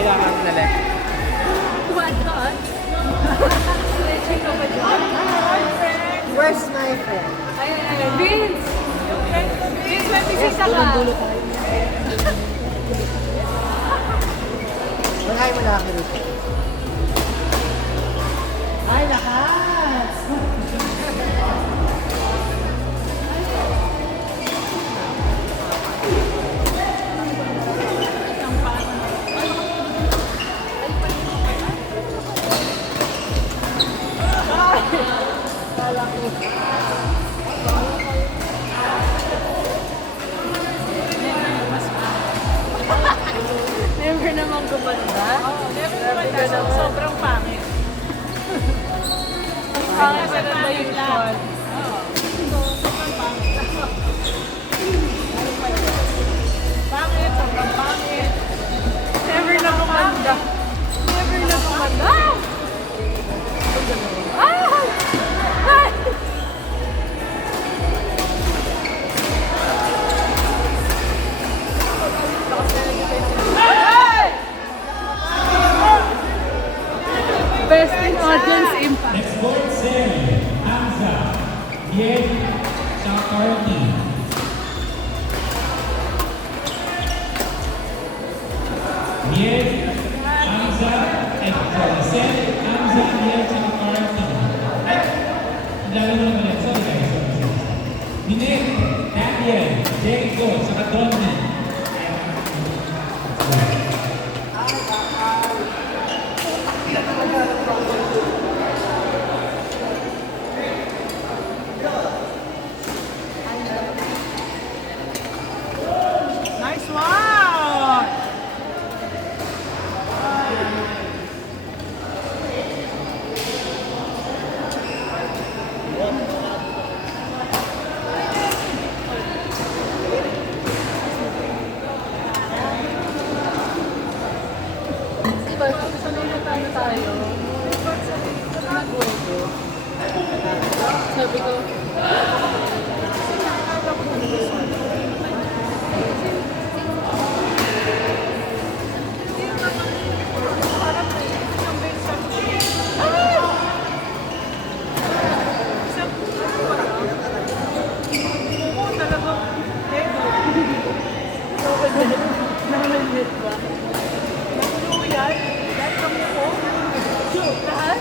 Kailangan na lang. What not? Stretching ka ba dyan? Where's my friend? Ay, Vince! Vince, may bisita ka. Dulo tayo. Wala mo na ako rito. Ay, lakas! Never naman gumanda. Never naman. Sobrang pangit. Pangit sa na yung shot. Pangit, sobrang pangit. Never na gumanda. Never na gumanda. Ah! Ah! Best in audience impact. Next board, Seri, Hamza, Dieg, Chakarti. Dieg, Hamza, Seri, Hamza, Dieg, Chakarti. Ay, lalo mo naman yan. Sorry guys. Dinig, Daniel, Diego, saka Donnie. Nice one! Diba, sanay na tayo. Nag-wego. Sabi ko, namalit ba? Lahat?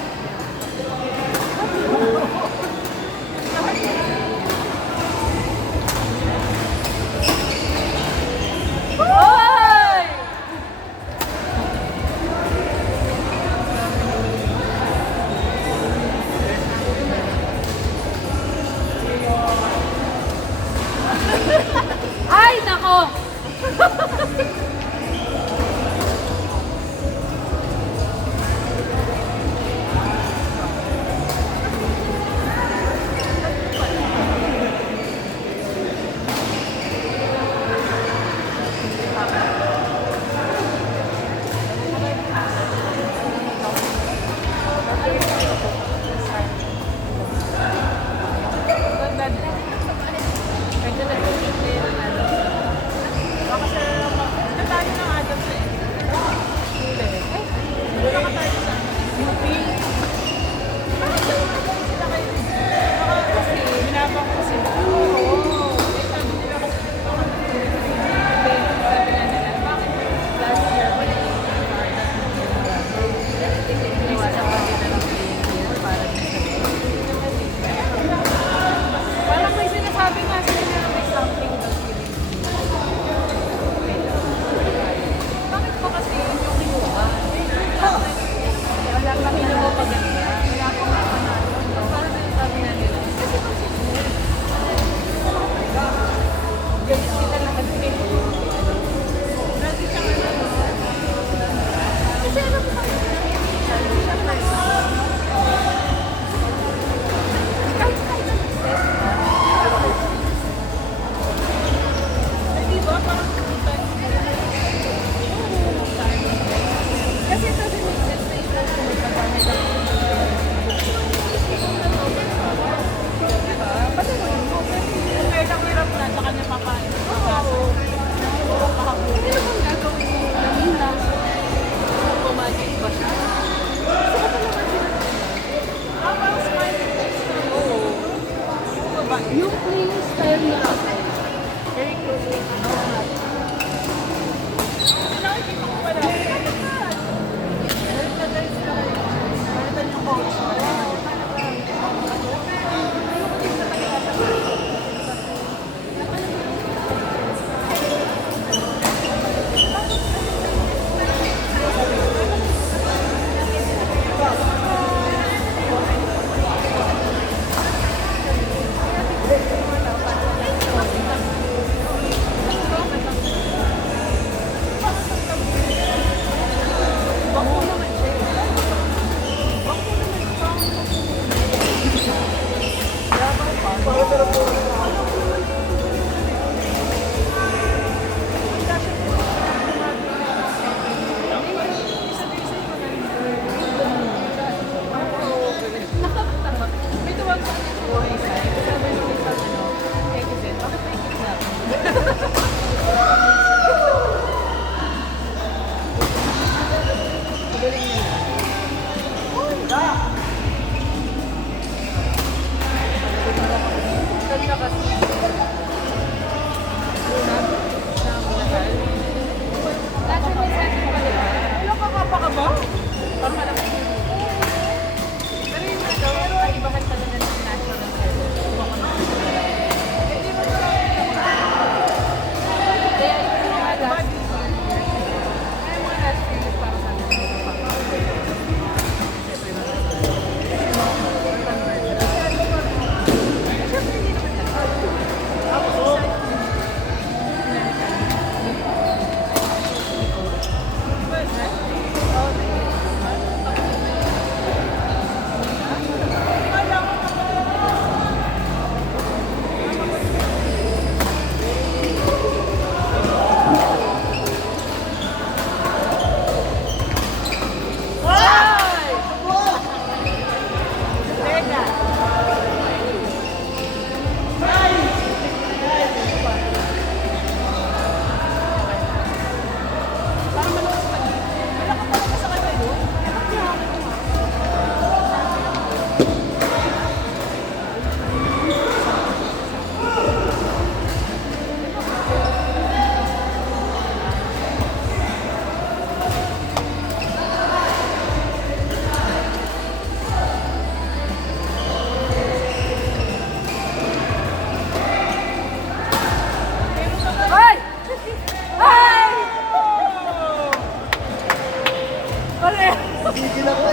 Gigil ako.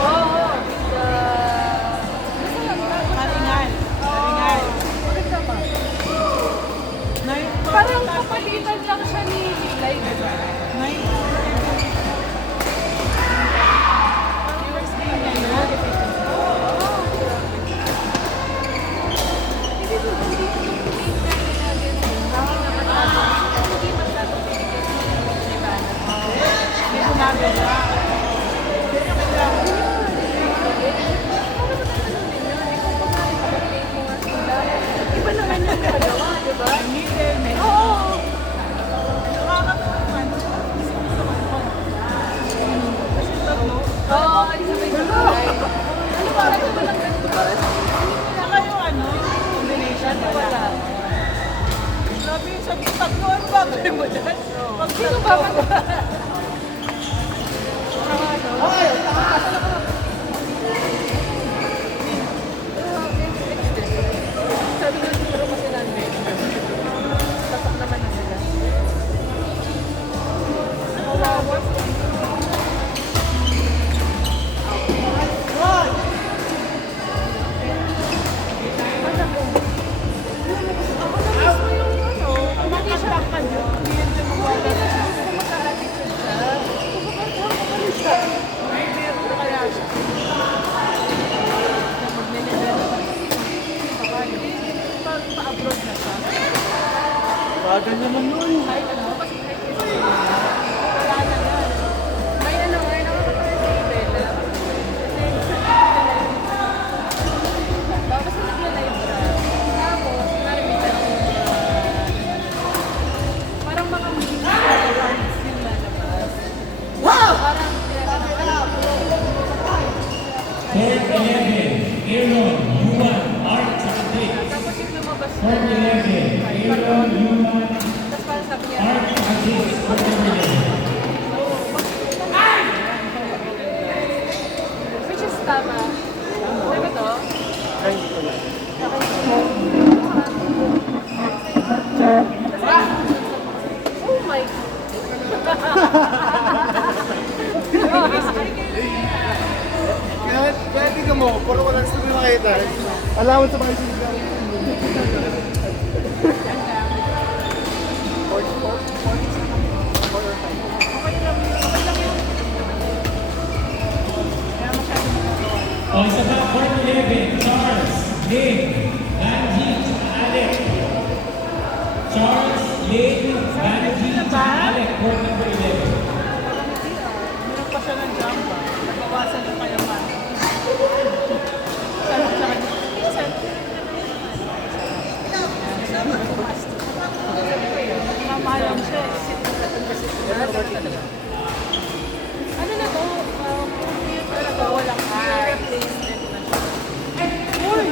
Oo. Karingal. Karingal. Parang kapalitan lang siya ni Lilay. Hindi ko nagawa. Iba naman yung nagawa, di ba? Hindi din. Oo. Nakakatawa. Kasi tatlo. Oo, ay sabay-sabay. Ano ba? Ano ba lang ganito ba? Saka yung ano, combination Ano wala. wala? Grabe yung sabi, tatlo ang bagay mo dyan. Pag Sino ba mag... Sabi nga siguro kasi namin, tatak naman na sila. Kawawa. Bagal naman nun. May ano nga, nakakatawa si Bella. Baka kasi nagla-live siya. Tapos, narinig ko parang mga music awards yung lalabas. Parang Court 11, Aaron, Yuan, Art, saka Blake. tapos yung lumabas na Court 11, Aaron, Yuan, tapos parang sabi niya, Art, saka Blake. Court number 11. which is tama. Ano to? Ay, hindi ko na. Oh my Kaya tingnan mo, puro walang gusto mo makita. Allowance sa mga sinigaw. O, isa pa, Court 11, Charles, Lane, Banji, saka Alec. Charles, Lane, Banji, saka Alec. Court number 11. Meron pa siya ng jamba. Nagbawasan yung kayaman. Sabi sa kanya, "Minsan, mamahalang siya eh." Ano na to? Yung talaga walang replacement na siya. Uy!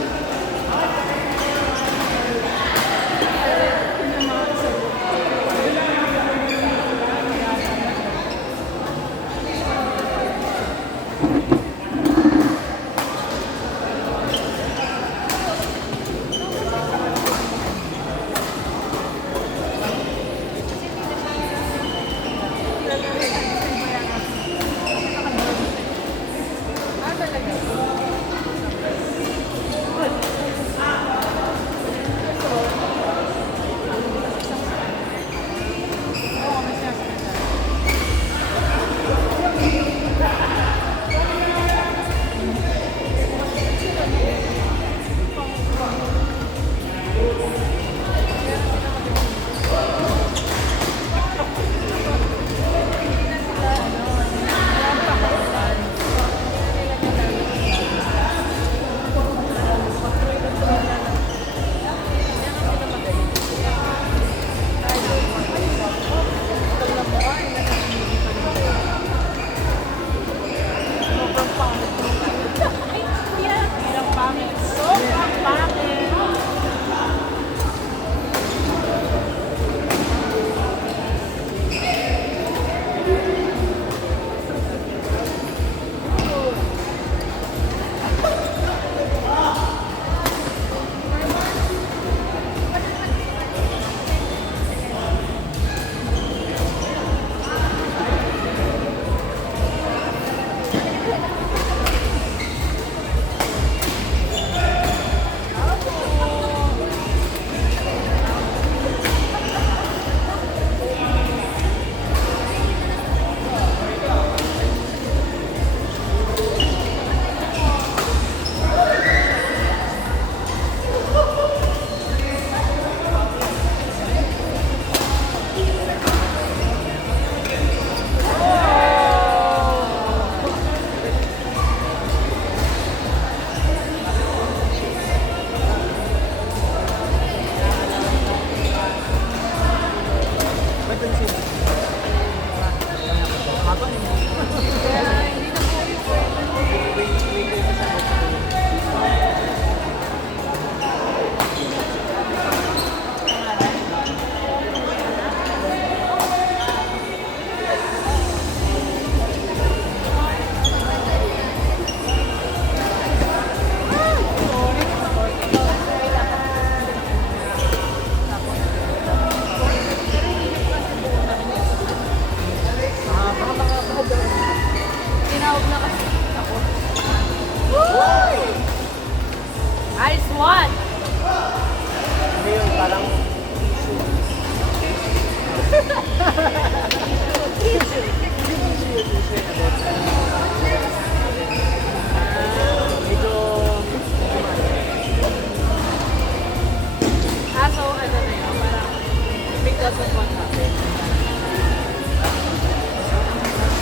doesn't want happen.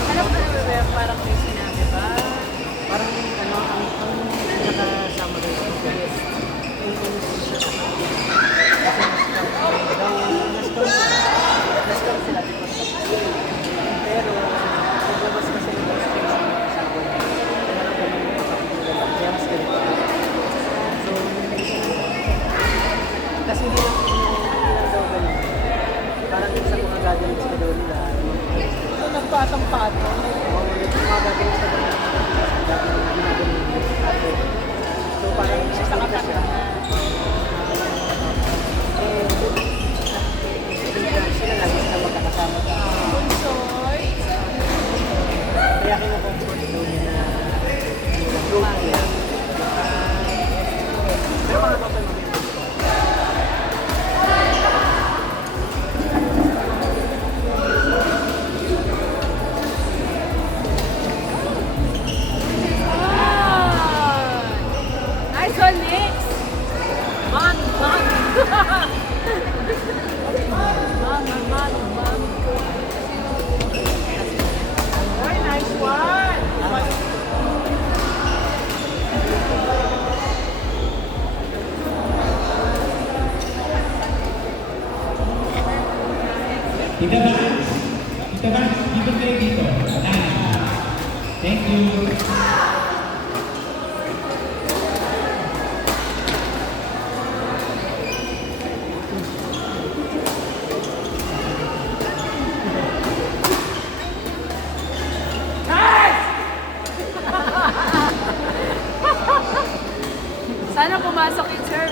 Alam ko na parang may sinabi ba? Parang ano, ang nakasama doon sa police. Yung siya sa na-scam sila because of pero paglabas kasi ng station sa akin, kaya mas ganito. So, kasi hindi lang daw ganun. Parang sa mga gagawin sa daw nila. So, nagpatang-patong. Mga gagawin sa daw nila. So, parang isa sa siya. Sila lagi sila magkakasama. Bunsoy. Kaya kinukomfort daw niya na group niya. Pero mga kapal momento. Nice one, Nix. Man! Very nice one. Tita Vance, dito kayo dito. Thank you. Sana pumasok yung sir.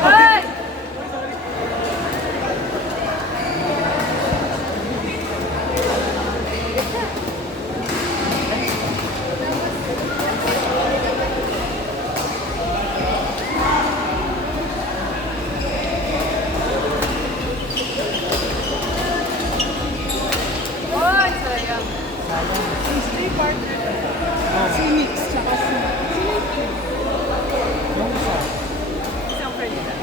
Hey! Oy, sayang. Three partner. Si Mix, tsaka si Nicky. Yung isa. Isang friend nila.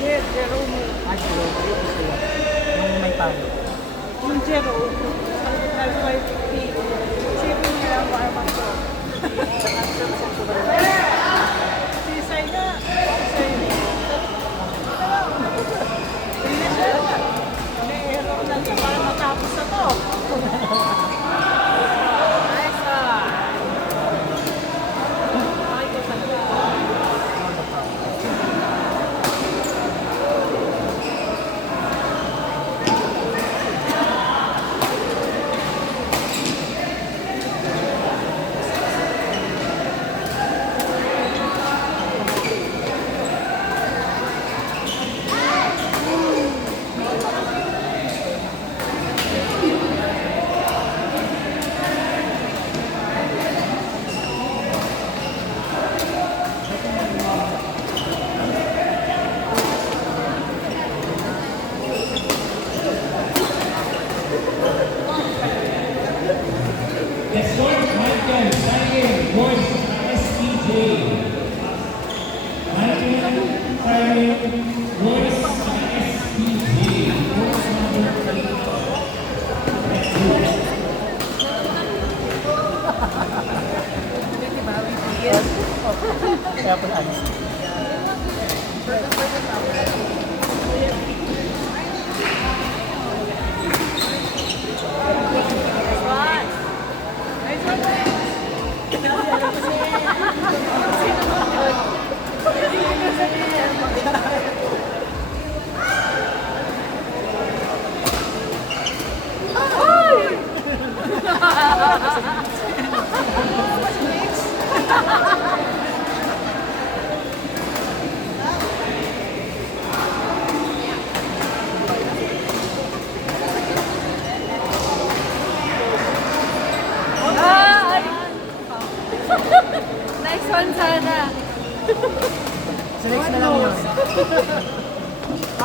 Yes, Jerome. Jerome. Yung isa yan. Yung may talo. Yung Jerome. Ang YP. Isipin niya ang marmang ko. Si Isay na. Isay na. Hindi siya. May error lang siya para matapos na to. Nice one. Ay, ko talaga. Escort Michael, signing Royce SPJ. Michael, signing Royce SPJ. Royce number 3. Let's go. Kaya pala alis.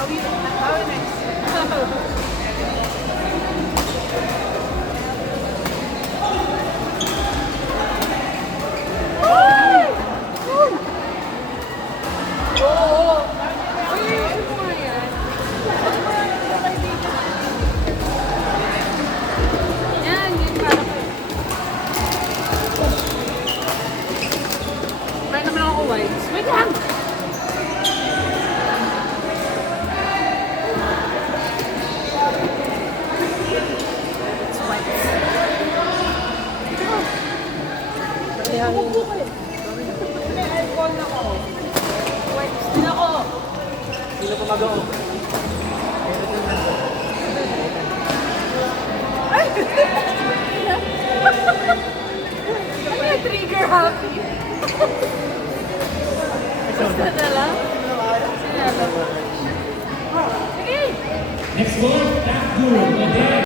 Bawi next. Oo. Uy, ayusin mo nga yan. Yan, yan para kayo. May naman ako wipes. Wait lang! It's wipes. Umupo kayo. May alcohol na ko. Wipes din ako. Sino pa mag-o? Ano yung trigger happy? Basta na lang? Sige! Next goal, Takdu.